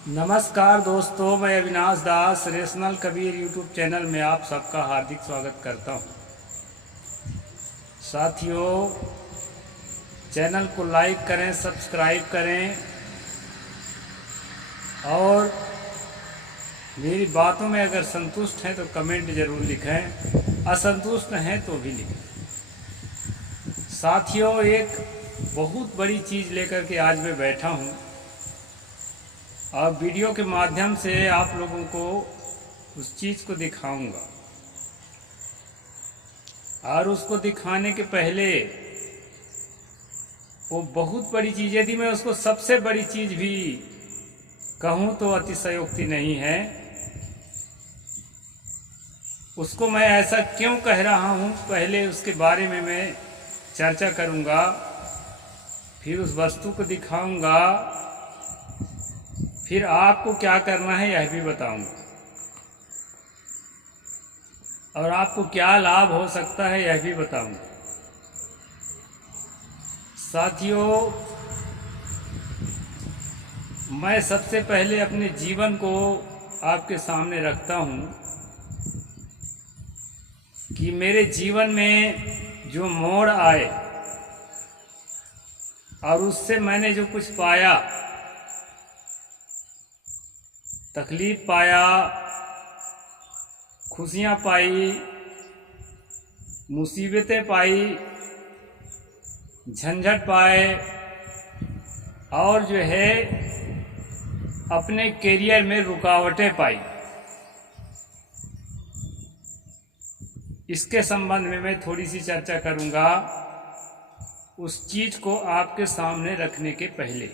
नमस्कार दोस्तों, मैं अविनाश दास रेशनल कबीर यूट्यूब चैनल में आप सबका हार्दिक स्वागत करता हूं। साथियों, चैनल को लाइक करें, सब्सक्राइब करें और मेरी बातों में अगर संतुष्ट हैं तो कमेंट ज़रूर लिखें, असंतुष्ट हैं तो भी लिखें। साथियों, एक बहुत बड़ी चीज़ लेकर के आज मैं बैठा हूं और वीडियो के माध्यम से आप लोगों को उस चीज़ को दिखाऊंगा। और उसको दिखाने के पहले वो बहुत बड़ी चीज़, यदि मैं उसको सबसे बड़ी चीज़ भी कहूँ तो अतिशयोक्ति नहीं है। उसको मैं ऐसा क्यों कह रहा हूँ, पहले उसके बारे में मैं चर्चा करूँगा, फिर उस वस्तु को दिखाऊँगा, फिर आपको क्या करना है यह भी बताऊंगा और आपको क्या लाभ हो सकता है यह भी बताऊंगा। साथियों, मैं सबसे पहले अपने जीवन को आपके सामने रखता हूं कि मेरे जीवन में जो मोड़ आए और उससे मैंने जो कुछ पाया, तकलीफ पाया, खुशियाँ पाई, मुसीबतें पाई, झंझट पाए और जो है अपने करियर में रुकावटें पाई, इसके संबंध में मैं थोड़ी सी चर्चा करूंगा उस चीज़ को आपके सामने रखने के पहले,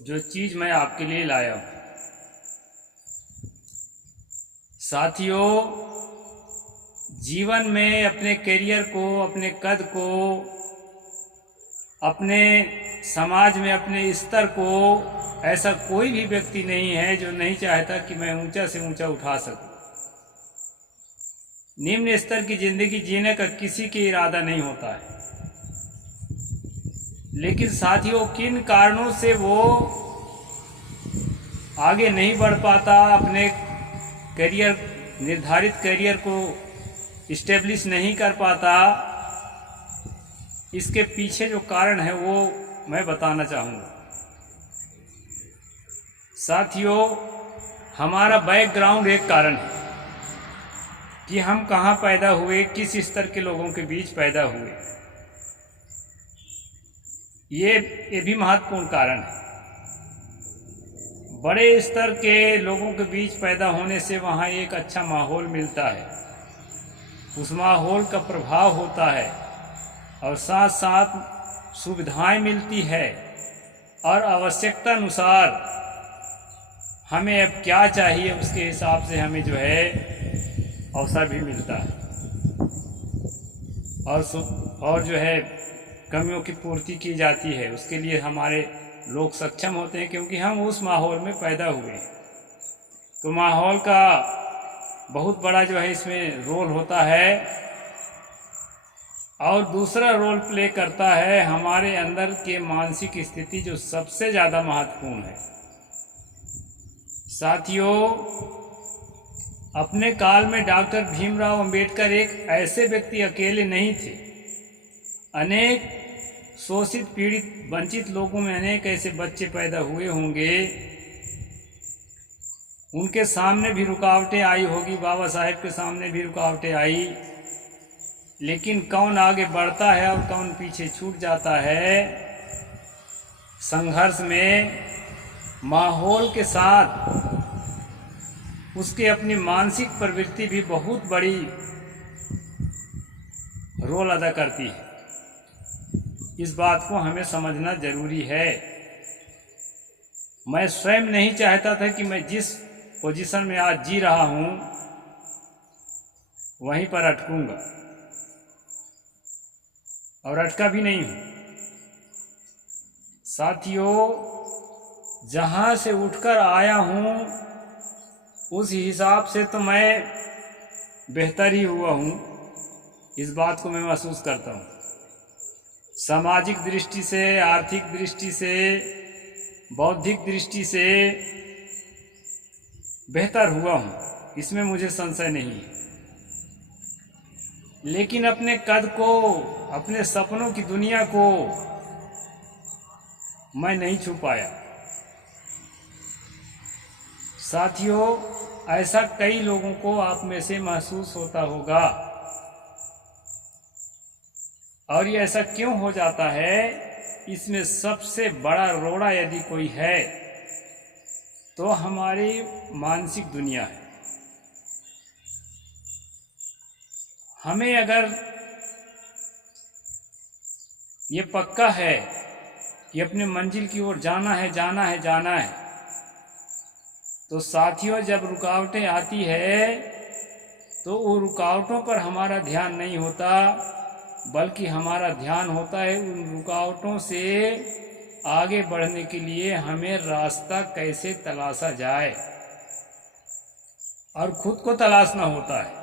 जो चीज़ मैं आपके लिए लाया हूं। साथियों, जीवन में अपने करियर को, अपने कद को, अपने समाज में अपने स्तर को, ऐसा कोई भी व्यक्ति नहीं है जो नहीं चाहता कि मैं ऊंचा से ऊंचा उठा सकूं। निम्न स्तर की जिंदगी जीने का किसी के इरादा नहीं होता है, लेकिन साथियों किन कारणों से वो आगे नहीं बढ़ पाता, अपने करियर, निर्धारित करियर को इस्टेब्लिश नहीं कर पाता, इसके पीछे जो कारण है वो मैं बताना चाहूँगा। साथियों, हमारा बैकग्राउंड एक कारण है कि हम कहाँ पैदा हुए, किस स्तर के लोगों के बीच पैदा हुए, ये भी महत्वपूर्ण कारण है। बड़े स्तर के लोगों के बीच पैदा होने से वहाँ एक अच्छा माहौल मिलता है, उस माहौल का प्रभाव होता है और साथ साथ सुविधाएं मिलती है और आवश्यकता अनुसार हमें अब क्या चाहिए उसके हिसाब से हमें जो है अवसर भी मिलता है और जो है कमियों की पूर्ति की जाती है। उसके लिए हमारे लोग सक्षम होते हैं क्योंकि हम उस माहौल में पैदा हुए हैं। तो माहौल का बहुत बड़ा जो है इसमें रोल होता है। और दूसरा रोल प्ले करता है हमारे अंदर के मानसिक स्थिति, जो सबसे ज़्यादा महत्वपूर्ण है। साथियों, अपने काल में डॉक्टर भीमराव अंबेडकर एक ऐसे व्यक्ति अकेले नहीं थे। अनेक शोषित, पीड़ित, वंचित लोगों में अनेक ऐसे बच्चे पैदा हुए होंगे, उनके सामने भी रुकावटें आई होगी, बाबा साहेब के सामने भी रुकावटें आई, लेकिन कौन आगे बढ़ता है और कौन पीछे छूट जाता है, संघर्ष में माहौल के साथ उसके अपनी मानसिक प्रवृत्ति भी बहुत बड़ी रोल अदा करती है। इस बात को हमें समझना जरूरी है। मैं स्वयं नहीं चाहता था कि मैं जिस पोजीशन में आज जी रहा हूं वहीं पर अटकूंगा, और अटका भी नहीं हूं। साथियों, जहां से उठकर आया हूं उस हिसाब से तो मैं बेहतर ही हुआ हूं, इस बात को मैं महसूस करता हूं। सामाजिक दृष्टि से, आर्थिक दृष्टि से, बौद्धिक दृष्टि से बेहतर हुआ हूँ, इसमें मुझे संशय नहीं है। लेकिन अपने कद को, अपने सपनों की दुनिया को मैं नहीं छू पाया। साथियों, ऐसा कई लोगों को आप में से महसूस होता होगा। और ये ऐसा क्यों हो जाता है? इसमें सबसे बड़ा रोड़ा यदि कोई है तो हमारी मानसिक दुनिया है। हमें अगर ये पक्का है कि अपने मंजिल की ओर जाना है, जाना है, जाना है, तो साथियों जब रुकावटें आती है तो वो रुकावटों पर हमारा ध्यान नहीं होता, बल्कि हमारा ध्यान होता है उन रुकावटों से आगे बढ़ने के लिए हमें रास्ता कैसे तलाशा जाए, और खुद को तलाशना होता है।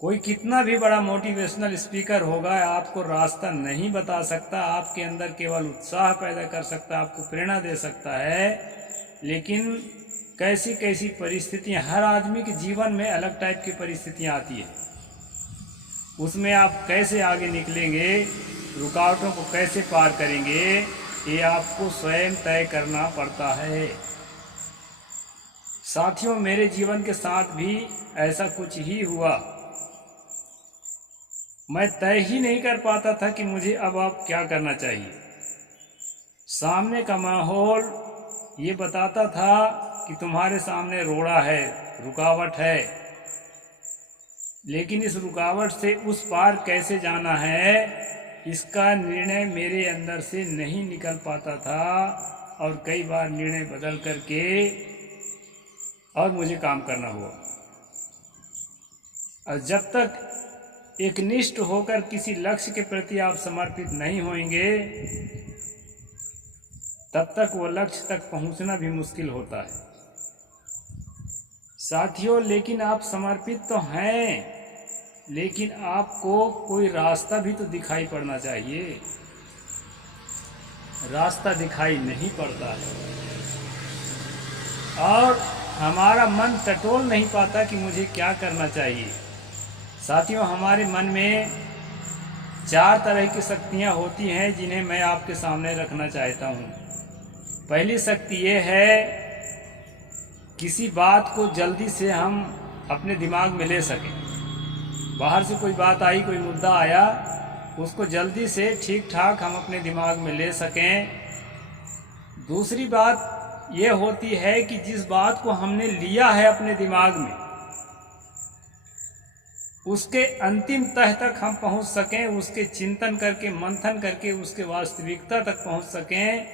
कोई कितना भी बड़ा मोटिवेशनल स्पीकर होगा, आपको रास्ता नहीं बता सकता। आपके अंदर केवल उत्साह पैदा कर सकता है, आपको प्रेरणा दे सकता है। लेकिन कैसी कैसी परिस्थितियां, हर आदमी के जीवन में अलग टाइप की परिस्थितियां आती है, उसमें आप कैसे आगे निकलेंगे, रुकावटों को कैसे पार करेंगे, ये आपको स्वयं तय करना पड़ता है। साथियों, मेरे जीवन के साथ भी ऐसा कुछ ही हुआ। मैं तय ही नहीं कर पाता था कि मुझे अब क्या करना चाहिए। सामने का माहौल ये बताता था कि तुम्हारे सामने रोड़ा है, रुकावट है, लेकिन इस रुकावट से उस पार कैसे जाना है, इसका निर्णय मेरे अंदर से नहीं निकल पाता था। और कई बार निर्णय बदल करके और मुझे काम करना हुआ। और जब तक एकनिष्ठ होकर किसी लक्ष्य के प्रति आप समर्पित नहीं होंगे, तब तक वो लक्ष्य तक पहुंचना भी मुश्किल होता है। साथियों, लेकिन आप समर्पित तो हैं, लेकिन आपको कोई रास्ता भी तो दिखाई पड़ना चाहिए। रास्ता दिखाई नहीं पड़ता है और हमारा मन टटोल नहीं पाता कि मुझे क्या करना चाहिए। साथियों, हमारे मन में 4 तरह की शक्तियाँ होती हैं जिन्हें मैं आपके सामने रखना चाहता हूँ। पहली शक्ति ये है, किसी बात को जल्दी से हम अपने दिमाग में ले सकें। बाहर से कोई बात आई, कोई मुद्दा आया, उसको जल्दी से ठीक ठाक हम अपने दिमाग में ले सकें। दूसरी बात ये होती है कि जिस बात को हमने लिया है अपने दिमाग में, उसके अंतिम तह तक हम पहुंच सकें, उसके चिंतन करके, मंथन करके उसके वास्तविकता तक पहुंच सकें,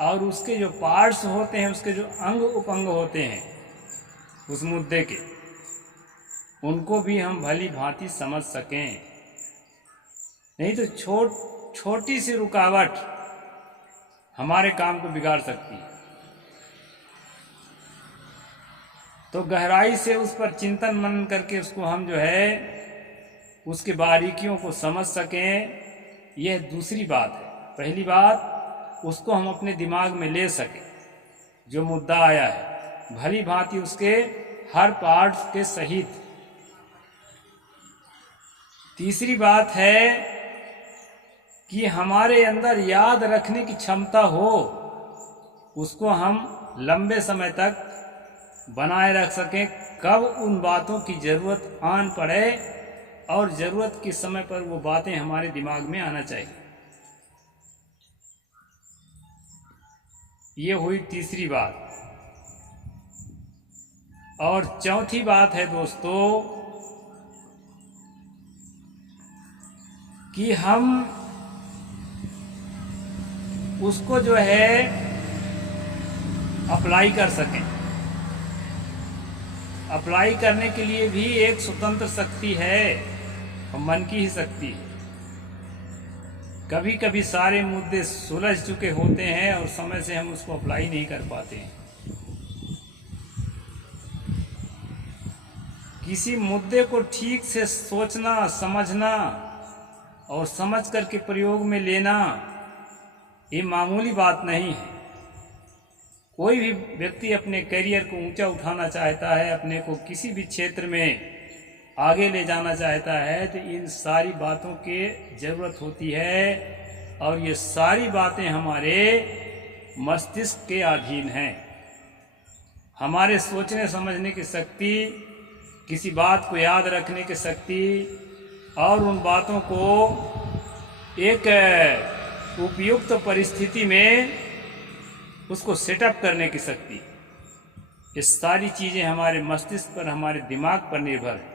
और उसके जो पार्ट्स होते हैं, उसके जो अंग उपअंग होते हैं उस मुद्दे के, उनको भी हम भली भांति समझ सकें। नहीं तो छोटी सी रुकावट हमारे काम को बिगाड़ सकती है। तो गहराई से उस पर चिंतन मनन करके उसको हम जो है उसके बारीकियों को समझ सकें, यह दूसरी बात है। पहली बात, उसको हम अपने दिमाग में ले सकें, जो मुद्दा आया है भली भांति उसके हर पार्ट के सहित। तीसरी बात है कि हमारे अंदर याद रखने की क्षमता हो, उसको हम लंबे समय तक बनाए रख सकें, कब उन बातों की ज़रूरत आन पड़े और ज़रूरत के समय पर वो बातें हमारे दिमाग में आना चाहिए। ये हुई तीसरी बात। और चौथी बात है दोस्तों कि हम उसको जो है अप्लाई कर सकें। अप्लाई करने के लिए भी एक स्वतंत्र शक्ति है, मन की ही शक्ति है। कभी कभी सारे मुद्दे सुलझ चुके होते हैं और समय से हम उसको अप्लाई नहीं कर पाते हैं। किसी मुद्दे को ठीक से सोचना, समझना और समझ करके प्रयोग में लेना, ये मामूली बात नहीं है। कोई भी व्यक्ति अपने करियर को ऊंचा उठाना चाहता है, अपने को किसी भी क्षेत्र में आगे ले जाना चाहता है, तो इन सारी बातों की ज़रूरत होती है। और ये सारी बातें हमारे मस्तिष्क के अधीन हैं। हमारे सोचने समझने की शक्ति, किसी बात को याद रखने की शक्ति और उन बातों को एक उपयुक्त परिस्थिति में उसको सेटअप करने की शक्ति, ये सारी चीज़ें हमारे मस्तिष्क पर, हमारे दिमाग पर निर्भर है।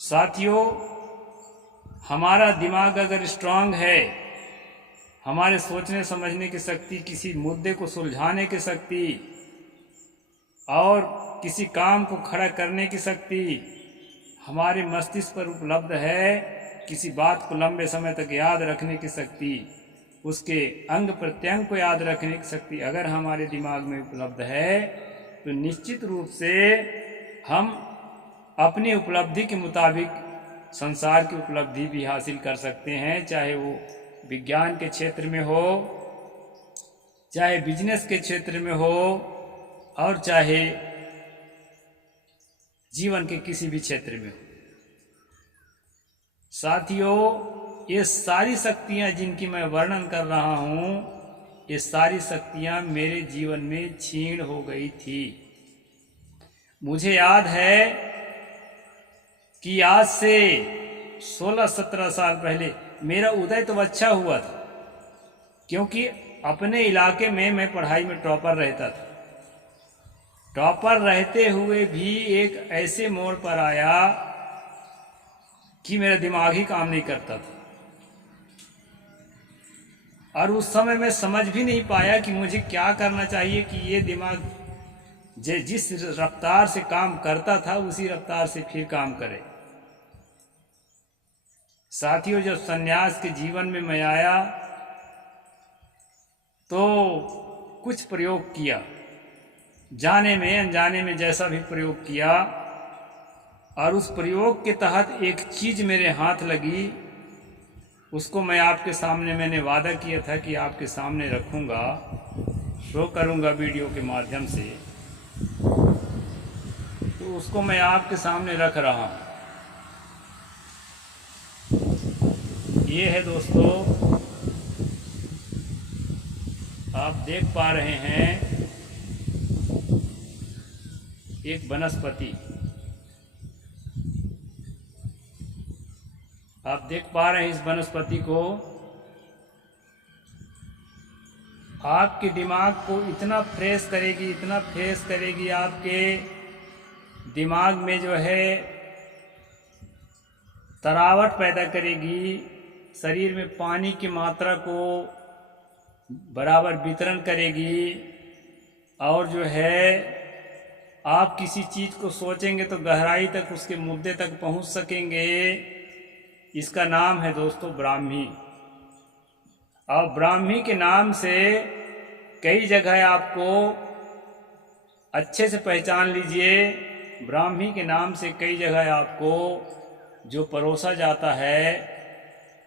साथियों, हमारा दिमाग अगर स्ट्रांग है, हमारे सोचने समझने की शक्ति, किसी मुद्दे को सुलझाने की शक्ति और किसी काम को खड़ा करने की शक्ति हमारे मस्तिष्क पर उपलब्ध है, किसी बात को लंबे समय तक याद रखने की शक्ति, उसके अंग प्रत्यंग को याद रखने की शक्ति अगर हमारे दिमाग में उपलब्ध है, तो निश्चित रूप से हम अपनी उपलब्धि के मुताबिक संसार की उपलब्धि भी हासिल कर सकते हैं। चाहे वो विज्ञान के क्षेत्र में हो, चाहे बिजनेस के क्षेत्र में हो, और चाहे जीवन के किसी भी क्षेत्र में हो। साथियों, ये सारी शक्तियाँ जिनकी मैं वर्णन कर रहा हूँ, ये सारी शक्तियाँ मेरे जीवन में क्षीण हो गई थी। मुझे याद है कि आज से 16-17 साल पहले मेरा उदय तो अच्छा हुआ था, क्योंकि अपने इलाके में मैं पढ़ाई में टॉपर रहता था। टॉपर रहते हुए भी एक ऐसे मोड़ पर आया कि मेरा दिमाग ही काम नहीं करता था, और उस समय मैं समझ भी नहीं पाया कि मुझे क्या करना चाहिए कि ये दिमाग जिस रफ्तार से काम करता था उसी रफ्तार से फिर काम करे। साथियों, जब सन्यास के जीवन में मैं आया तो कुछ प्रयोग किया, जाने में अनजाने में जैसा भी प्रयोग किया, और उस प्रयोग के तहत एक चीज़ मेरे हाथ लगी। उसको मैं आपके सामने, मैंने वादा किया था कि आपके सामने रखूँगा, शो करूँगा वीडियो के माध्यम से, तो उसको मैं आपके सामने रख रहा हूँ। ये है दोस्तों, आप देख पा रहे हैं एक वनस्पति, आप देख पा रहे हैं इस वनस्पति को। आपके दिमाग को इतना फ्रेश करेगी, इतना फ्रेश करेगी, आपके दिमाग में जो है तरावट पैदा करेगी, शरीर में पानी की मात्रा को बराबर वितरण करेगी, और जो है आप किसी चीज़ को सोचेंगे तो गहराई तक, उसके मुद्दे तक पहुंच सकेंगे। इसका नाम है दोस्तों ब्राह्मी। और ब्राह्मी के नाम से कई जगह आपको अच्छे से पहचान लीजिए। ब्राह्मी के नाम से कई जगह आपको जो परोसा जाता है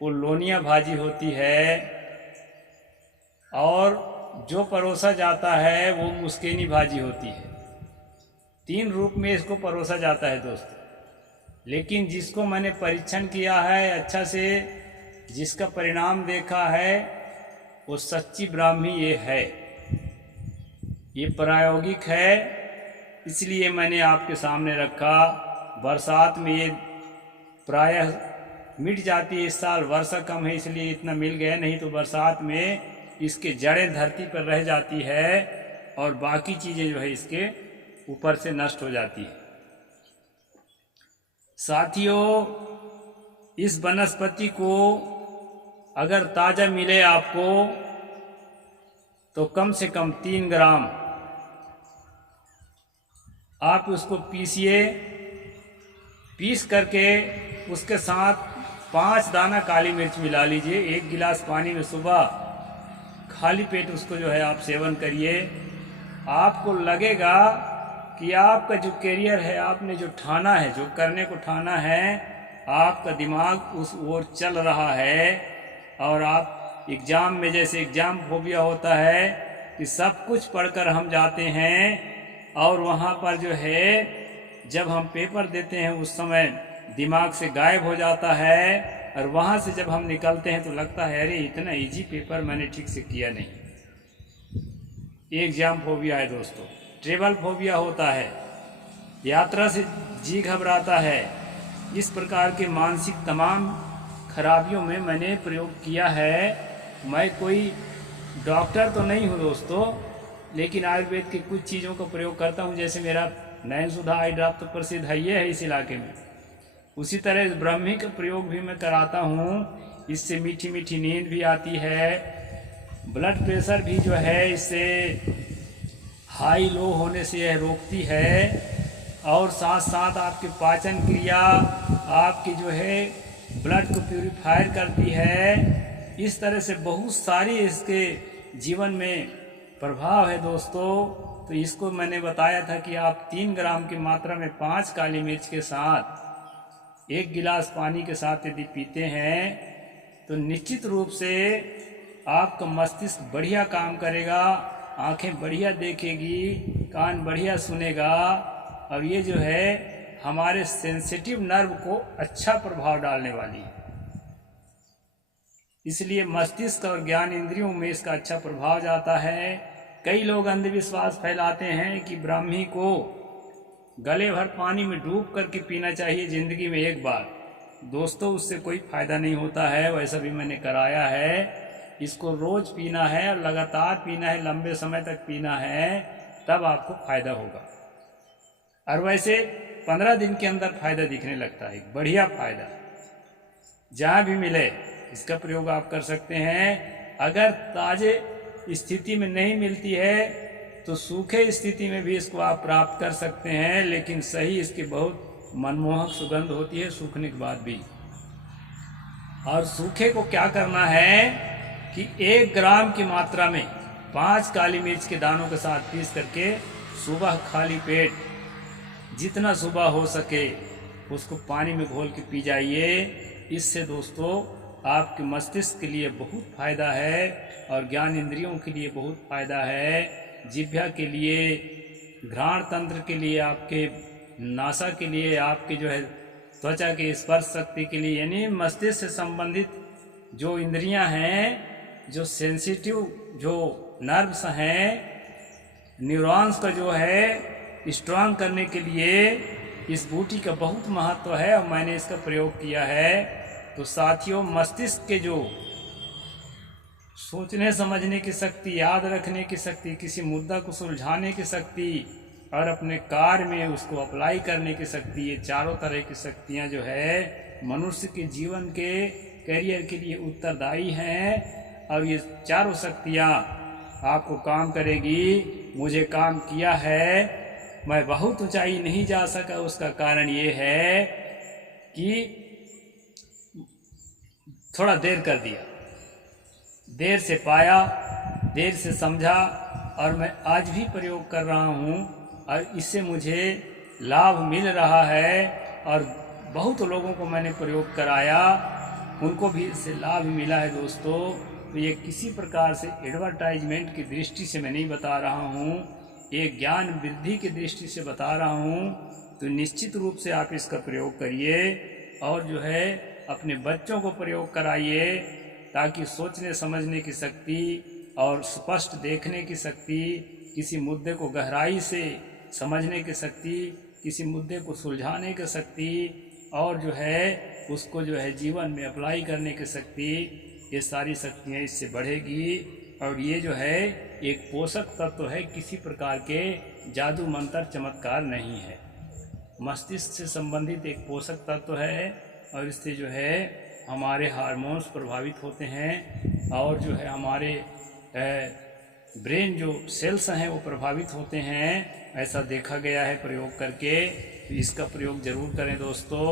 वो लोनिया भाजी होती है, और जो परोसा जाता है वो मुस्केनी भाजी होती है। 3 रूप में इसको परोसा जाता है दोस्तों। लेकिन जिसको मैंने परीक्षण किया है अच्छा से, जिसका परिणाम देखा है, वो सच्ची ब्राह्मी ये है, ये प्रायोगिक है, इसलिए मैंने आपके सामने रखा। बरसात में ये प्रायः मिट जाती है, इस साल वर्षा कम है इसलिए इतना मिल गया, नहीं तो बरसात में इसके जड़ें धरती पर रह जाती है और बाकी चीज़ें जो है इसके ऊपर से नष्ट हो जाती है। साथियों, इस वनस्पति को अगर ताज़ा मिले आपको तो कम से कम 3 ग्राम आप उसको पीसिए। पीस करके उसके साथ 5 दाना काली मिर्च मिला लीजिए। 1 गिलास पानी में सुबह खाली पेट उसको जो है आप सेवन करिए। आपको लगेगा कि आपका जो करियर है, आपने जो ठाना है, जो करने को ठाना है, आपका दिमाग उस ओर चल रहा है। और आप एग्ज़ाम में, जैसे एग्ज़ाम फोबिया होता है, कि सब कुछ पढ़कर हम जाते हैं और वहाँ पर जो है जब हम पेपर देते हैं उस समय दिमाग से गायब हो जाता है, और वहाँ से जब हम निकलते हैं तो लगता है अरे इतना इजी पेपर मैंने ठीक से किया नहीं। एग्जाम फोबिया है दोस्तों, ट्रेवल फोबिया होता है, यात्रा से जी घबराता है। इस प्रकार के मानसिक तमाम खराबियों में मैंने प्रयोग किया है। मैं कोई डॉक्टर तो नहीं हूँ दोस्तों, लेकिन आयुर्वेद की कुछ चीज़ों का प्रयोग करता हूँ। जैसे मेरा नयन सुधा आई ड्रॉप तो प्रसिद्ध है ये है इस इलाके में, उसी तरह ब्राह्मी का प्रयोग भी मैं कराता हूँ। इससे मीठी मीठी नींद भी आती है, ब्लड प्रेशर भी जो है इससे हाई लो होने से यह रोकती है, और साथ साथ आपकी पाचन क्रिया आपकी जो है ब्लड को प्यूरिफायर करती है। इस तरह से बहुत सारी इसके जीवन में प्रभाव है दोस्तों। तो इसको मैंने बताया था कि आप 3 ग्राम की मात्रा में 5 काली मिर्च के साथ 1 गिलास पानी के साथ यदि पीते हैं तो निश्चित रूप से आपका मस्तिष्क बढ़िया काम करेगा, आंखें बढ़िया देखेगी, कान बढ़िया सुनेगा, और ये जो है हमारे सेंसिटिव नर्व को अच्छा प्रभाव डालने वाली है। इसलिए मस्तिष्क और ज्ञान इंद्रियों में इसका अच्छा प्रभाव जाता है। कई लोग अंधविश्वास फैलाते हैं कि ब्राह्मी को गले भर पानी में डूब करके पीना चाहिए जिंदगी में एक बार। दोस्तों उससे कोई फायदा नहीं होता है, वैसा भी मैंने कराया है। इसको रोज पीना है और लगातार पीना है, लंबे समय तक पीना है, तब आपको फायदा होगा। और वैसे 15 दिन के अंदर फायदा दिखने लगता है, बढ़िया फायदा। जहाँ भी मिले इसका प्रयोग आप कर सकते हैं। अगर ताजे स्थिति में नहीं मिलती है तो सूखे स्थिति में भी इसको आप प्राप्त कर सकते हैं, लेकिन सही इसकी बहुत मनमोहक सुगंध होती है सूखने के बाद भी। और सूखे को क्या करना है कि 1 ग्राम की मात्रा में 5 काली मिर्च के दानों के साथ पीस करके सुबह खाली पेट जितना सुबह हो सके उसको पानी में घोल के पी जाइए। इससे दोस्तों आपके मस्तिष्क के लिए बहुत फायदा है और ज्ञान इंद्रियों के लिए बहुत फायदा है। जिह्वा के लिए, घ्राण तंत्र के लिए, आपके नासा के लिए, आपके जो है त्वचा के स्पर्श शक्ति के लिए, यानी मस्तिष्क से संबंधित जो इंद्रियां हैं, जो सेंसिटिव जो नर्व्स हैं, न्यूरॉन्स का जो है स्ट्रांग करने के लिए इस बूटी का बहुत महत्व है और मैंने इसका प्रयोग किया है। तो साथियों, मस्तिष्क के जो सोचने समझने की शक्ति, याद रखने की शक्ति, किसी मुद्दा को सुलझाने की शक्ति और अपने कार्य में उसको अप्लाई करने की शक्ति, ये चारों तरह की शक्तियाँ जो है मनुष्य के जीवन के करियर के लिए उत्तरदायी हैं। और ये चारों शक्तियाँ आपको काम करेगी। मुझे काम किया है, मैं बहुत ऊंचाई नहीं जा सका, उसका कारण ये है कि थोड़ा देर कर दिया, देर से पाया, देर से समझा, और मैं आज भी प्रयोग कर रहा हूँ और इससे मुझे लाभ मिल रहा है। और बहुत लोगों को मैंने प्रयोग कराया, उनको भी इससे लाभ मिला है दोस्तों। तो ये किसी प्रकार से एडवर्टाइजमेंट की दृष्टि से मैं नहीं बता रहा हूँ, एक ज्ञान वृद्धि की दृष्टि से बता रहा हूँ। तो निश्चित रूप से आप इसका प्रयोग करिए और जो है अपने बच्चों को प्रयोग कराइए, ताकि सोचने समझने की शक्ति और स्पष्ट देखने की शक्ति, किसी मुद्दे को गहराई से समझने की शक्ति, किसी मुद्दे को सुलझाने की शक्ति और जो है उसको जो है जीवन में अप्लाई करने की शक्ति, ये सारी शक्तियाँ इससे बढ़ेगी। और ये जो है एक पोषक तत्व है, किसी प्रकार के जादू मंत्र चमत्कार नहीं है, मस्तिष्क से संबंधित एक पोषक तत्व है। और इससे जो है हमारे हार्मोन्स प्रभावित होते हैं और जो है हमारे ब्रेन जो सेल्स हैं वो प्रभावित होते हैं, ऐसा देखा गया है प्रयोग करके। तो इसका प्रयोग ज़रूर करें दोस्तों।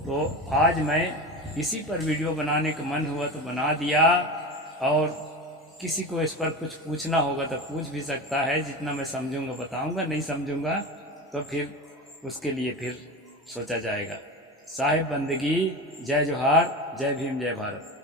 तो आज मैं इसी पर वीडियो बनाने का मन हुआ तो बना दिया, और किसी को इस पर कुछ पूछना होगा तो पूछ भी सकता है, जितना मैं समझूंगा बताऊंगा, नहीं समझूंगा तो फिर उसके लिए फिर सोचा जाएगा। साहिब बंदगी, जय जोहार, जय भीम, जय भारत।